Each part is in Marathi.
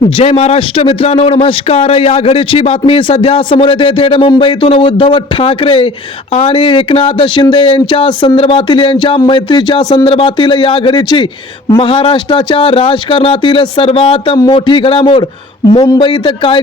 जय महाराष्ट्र मित्रांनो नमस्कार. या घडीची बातमी सध्या समोर येते. थेट मुंबईतून उद्धव ठाकरे आणि एकनाथ शिंदे यांच्या संदर्भातील यांच्या मैत्रीच्या संदर्भातील या घडीची महाराष्ट्राच्या राजकारणातील सर्वात मोठी घडामोड मुंबईत काय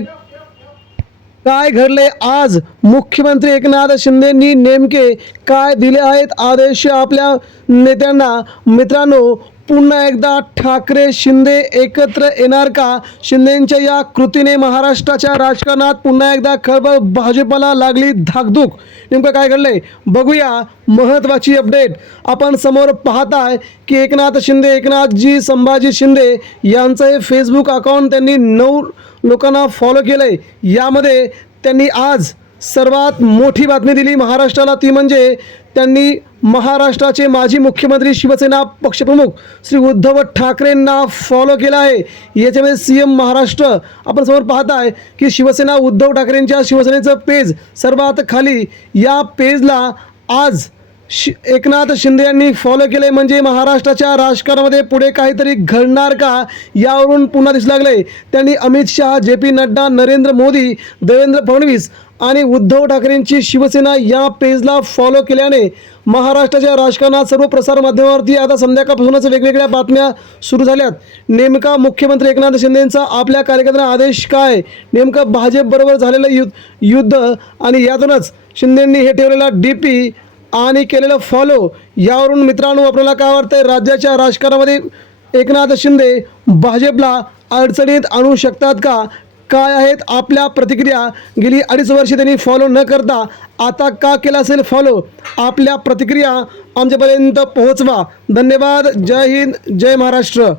काय घडले आज? मुख्यमंत्री एकनाथ शिंदेंनी नेमके काय दिले आहेत? आदेश आपल्या नेत्यांना. मित्रांनो पुन्हा एकदा ठाकरे शिंदे एकत्र येणार का? शिंदेंच्या या कृतीने महाराष्ट्राच्या राजकारणात पुन्हा एकदा खळबळ भाजपला लागली धाकधूक. नेमकं काय घडलंय? बघूया महत्त्वाची अपडेट. आपण समोर पाहताय की एकनाथ शिंदे एकनाथजी संभाजी शिंदे यांचं हे फेसबुक अकाउंट त्यांनी नऊ लोकांना फॉलो केलं आहे यामध्ये त्यांनी आज सर्वात मोठी बातमी दिली महाराष्ट्राला ती म्हणजे त्यांनी महाराष्ट्राचे माजी मुख्यमंत्री शिवसेना पक्षप्रमुख श्री उद्धव ठाकरेंना फॉलो केला आहे. याच्यामध्ये सी एम महाराष्ट्र आपण समोर पाहत आहे की शिवसेना उद्धव ठाकरेंच्या शिवसेनेचं पेज सर्वात खाली. या पेजला आज शि एकनाथ शिंदे यांनी फॉलो केले म्हणजे महाराष्ट्राच्या राजकारणामध्ये पुढे काहीतरी घडणार का यावरून पुन्हा दिसू लागले. त्यांनी अमित शहा जे पी नड्डा नरेंद्र मोदी देवेंद्र फडणवीस आणि उद्धव ठाकरेंची शिवसेना या पेजला फॉलो केल्याने महाराष्ट्राच्या राजकारणात सर्व प्रसारमाध्यमावरती आता संध्याकाळपासूनच वेगवेगळ्या बातम्या सुरू झाल्यात. नेमका मुख्यमंत्री एकनाथ शिंदेंचा आपल्या कार्यकर्त्यांना आदेश काय? नेमकं भाजपबरोबर झालेलं युद्ध युद्ध आणि यातूनच शिंदेंनी हे ठेवलेला डी पी आणि केलेलं फॉलो यावरून मित्रांनो आपल्याला काय वाटतंय? राज्याच्या राजकारणामध्ये एकनाथ शिंदे भाजपला अडचणीत आणू शकतात का? काय आहेत आपल्या प्रतिक्रिया? गेली अडीच वर्षे त्यांनी फॉलो न करता आता का केला असेल फॉलो आपल्या प्रतिक्रिया आमच्यापर्यंत पोहोचवा. धन्यवाद. जय हिंद. जय महाराष्ट्र.